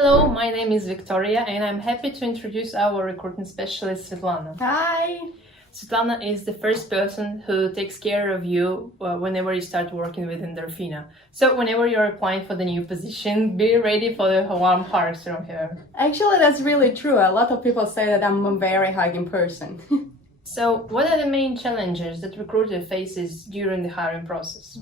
Hello, my name is Victoria and I'm happy to introduce our recruitment specialist Svetlana. Hi! Svetlana is the first person who takes care of you whenever you start working with Endorphina. So whenever you're applying for the new position, be ready for the warm hugs from her. Actually, that's really true. A lot of people say that I'm a very hugging person. So what are the main challenges that recruiter faces during the hiring process?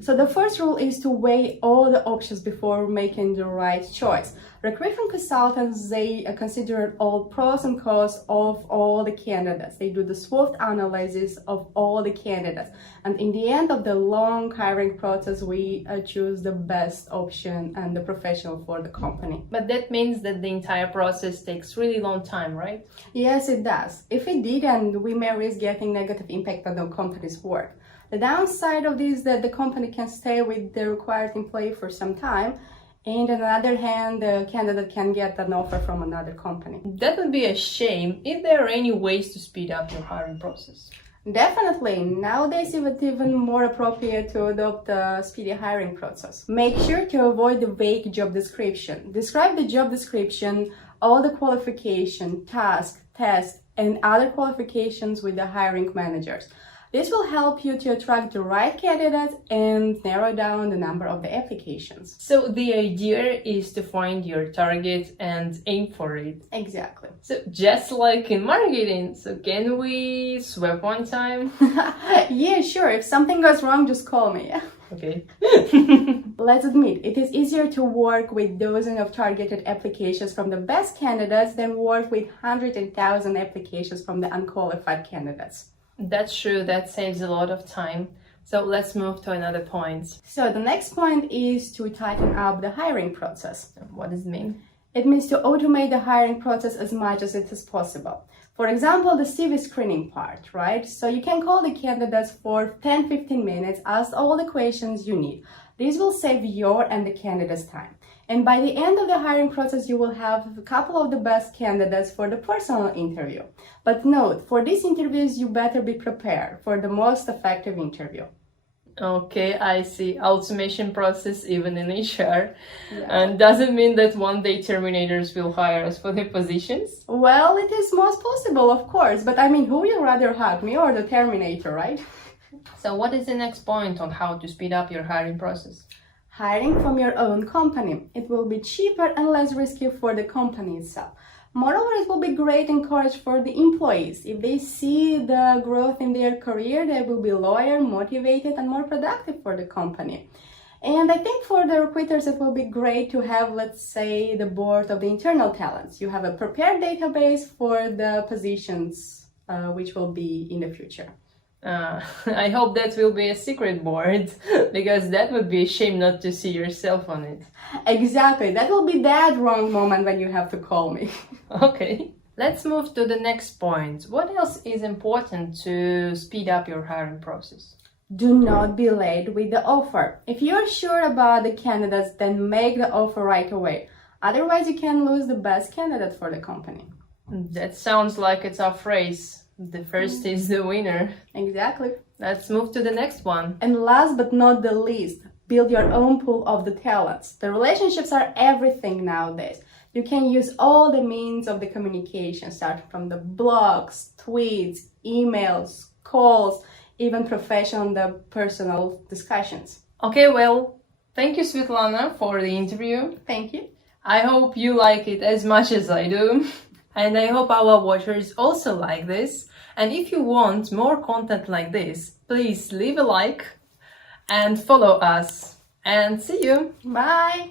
So the first rule is to weigh all the options before making the right choice. Recruitment consultants, they consider all pros and cons of all the candidates. They do the SWOT analysis of all the candidates. And in the end of the long hiring process, we choose the best option and the professional for the company. But that means that the entire process takes really long time, right? Yes, it does. If it didn't, we may risk getting negative impact on the company's work. The downside of this is that the company can stay with the required employee for some time, and on the other hand, the candidate can get an offer from another company. That would be a shame. If there are any ways to speed up your hiring process? Definitely. Nowadays, it's even more appropriate to adopt a speedy hiring process. Make sure to avoid the vague job description. Describe the job description, all the qualification, task, test, and other qualifications with the hiring managers. This will help you to attract the right candidates and narrow down the number of the applications. So the idea is to find your target and aim for it. Exactly. So just like in marketing, so can we swap one time? Yeah, sure. If something goes wrong, just call me. Okay. Let's admit, it is easier to work with dozens of targeted applications from the best candidates than work with hundreds and thousands applications from the unqualified candidates. That's true, that saves a lot of time. So let's move to another point. So the next point is to tighten up the hiring process. What does it mean? It means to automate the hiring process as much as it is possible. For example, the CV screening part, right? So you can call the candidates for 10-15 minutes, ask all the questions you need. This will save your and the candidate's time. And by the end of the hiring process, you will have a couple of the best candidates for the personal interview. But note, for these interviews, you better be prepared for the most effective interview. Okay, I see. Automation process even in HR. Yeah. And does it mean that one day Terminators will hire us for their positions? Well, it is most possible, of course. But I mean, who will rather hug, me or the Terminator, right? So what is the next point on how to speed up your hiring process? Hiring from your own company. It will be cheaper and less risky for the company itself. Moreover, it will be great encouragement for the employees. If they see the growth in their career, they will be loyal, motivated, and more productive for the company. And I think for the recruiters, it will be great to have, let's say, the board of the internal talents. You have a prepared database for the positions which will be in the future. I hope that will be a secret board, because that would be a shame not to see yourself on it. Exactly, that will be that wrong moment when you have to call me. Okay, let's move to the next point. What else is important to speed up your hiring process? Do not be late with the offer. If you're sure about the candidates, then make the offer right away. Otherwise, you can lose the best candidate for the company. That sounds like it's our phrase. The first is the winner. Exactly. Let's move to the next one. And last but not the least, build your own pool of the talents. The relationships are everything nowadays. You can use all the means of the communication, starting from the blogs, tweets, emails, calls, even professional and personal discussions. Okay, well, thank you, Svetlana, for the interview. Thank you. I hope you like it as much as I do. And I hope our watchers also like this. And if you want more content like this, please leave a like and follow us. And see you. Bye.